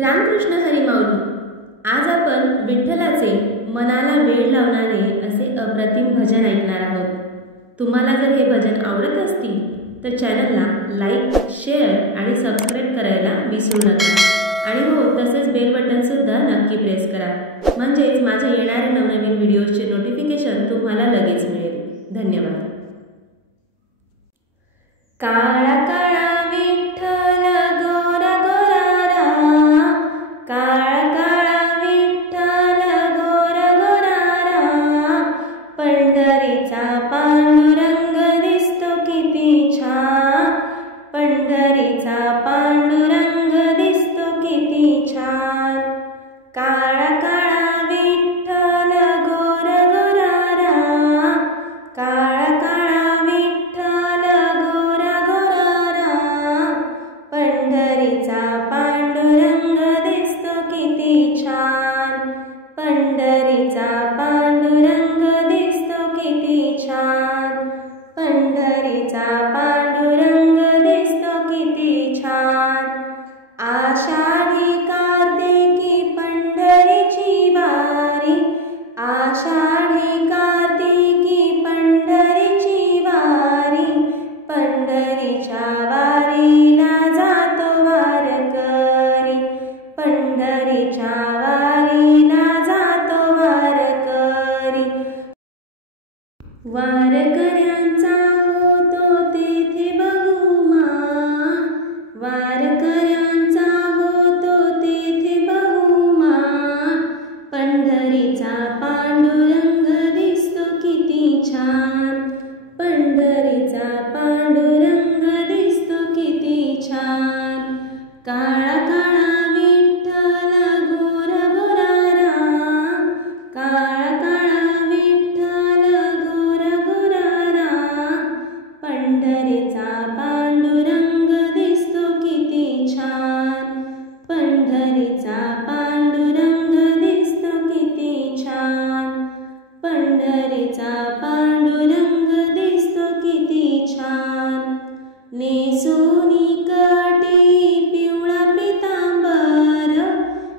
रामकृष्ण हरी माऊली. आज आपण विठ्ठलाचे मनाला वेळ लावणारे असे अप्रतिम भजन ऐकणार आहोत. तुम्हाला जर हे भजन आवडत असतील तर चॅनलला लाईक, शेअर आणि सबस्क्राईब करायला विसरू नका. आणि हो, तसेच बेल बटनसुद्धा नक्की प्रेस करा, म्हणजेच माझे येणारे नवनवीन व्हिडिओजचे नोटिफिकेशन तुम्हाला लगेच मिळेल. धन्यवाद. काळा काळा विठ्ठल गोरा गोरा रा, काळा काळा विठ्ठल गोरा गोरा रा, पंढरीचा पांडुरंग दिसतो किती छान, पंढरीचा पांडुरंग दिसतो किती छान. काळा काळा विठ्ठल गोरा गोरा रा, काळा काळा विठ्ठल गोरा गोरा रा, पंढरीचा पांडुरंग दिसतो किती छान, पंढरीचा पांडुरंग दिसतो किती छान, पंढरीचा पांडुरंग दिसतो किती छान. आषाढी कार्तिकी पंढरीची वारी, आषाढी कार्तिकी पंढरीची वारी, पंढरीच्या वारीला जातो वारकरी, पंढरीच्या वारीला जातो वारकरी. वारकऱ्यांचा होतो तेथे बहुमान, वारकऱ्यांचा होतो तेथे बहुमान, पंढरीचा पांडुरंग दिसतो किती छान, पंढरीचा पांडुरंग दिसतो किती छान. काळा काळा विठ्ठल गोरा गोरा रा, काळा काळा विठ्ठल गोरा गोरा रा, पंढरीचा पांडुरंग दिसतो किती छान, पंढरीचा पांडुरंग दिसतो किती छान, पंढरीचा पांडुरंग दिसतो किती छान. नेसोनी काठी पिवळा पितांबर,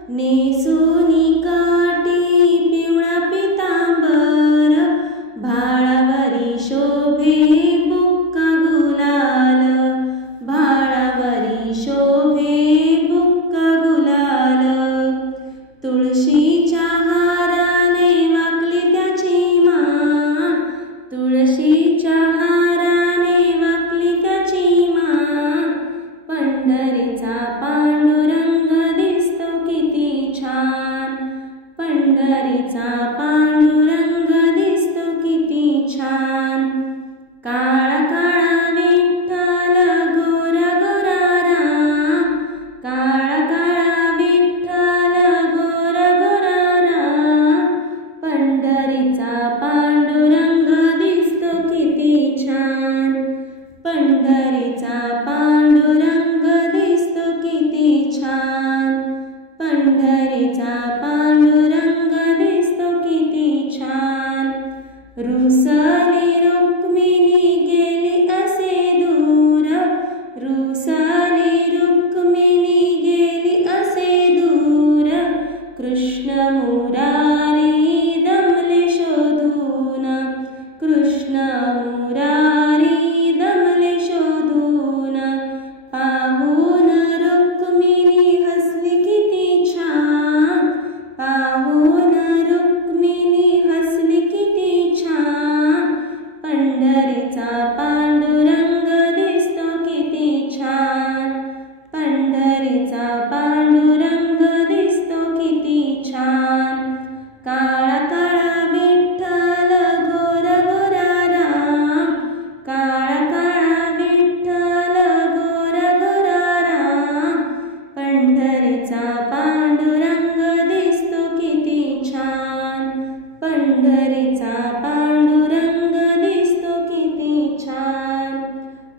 नेसोनी काठी पिवळा पितांबर, भाळावरी शोभे बुक्का गुलाल, भाळावरी शोभे बुक्का गुलाल. तुळशीच्या हाराने वाकली त्याची मान, तुळशीच्या हाराने वाकली त्याची मान, पंढरीचा पांडुरंग दिसतो किती छान, पंढरीचा पांडुरंग दिसतो किती छान. काळा काळा विठ्ठल गोरा गोरा रा, काळा काळा विठ्ठल गोरा गोरा रा, पंढरीचा पांडुरंग दिसतो किती छान, पंढरीचा पांडुरंग दिसतो किती छान, पंढरीचा पांडुरंग दिसतो किती छान. रुसली रुक्मिणी गेली असे दूर, रुसली रुक्मिणी गेली असे दूर, कृष्ण मुरारी दमले शोधून, कृष्ण मुरारी दमले शोधून, पाहून रुक्मिणी हसली किती छान, पाहून रुक्मिणी हसली किती छान, पंढरीचा पांडुरंग दिसतो किती छान, पंढरीचा पांडुरंग दिसतो किती छान. काळा काळा विठ्ठल गोरा गोरा रा, काळा काळा विठ्ठल गोरा गोरा रा, पंढरीचा पांडुरंग दिसतो किती छान, पंढरीचा पांडुरंग दिसतो किती छान,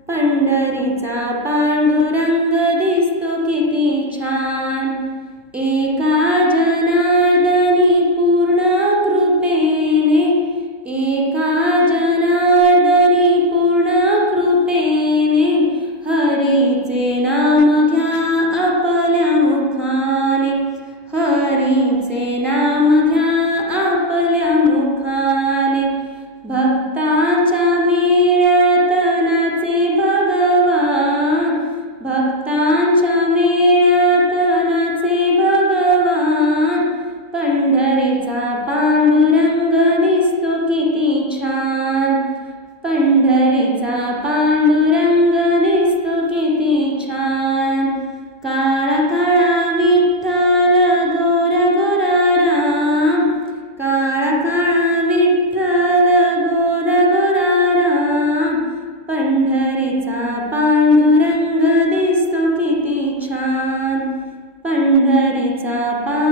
पंढरीचा पांडुरंग दिसतो किती छान. एका जनार्दनी पूर्ण कृपेने, एका जनार्दनी पूर्ण कृपेने, हरीचे नाम घ्या आपल्या मुखाने, सा पा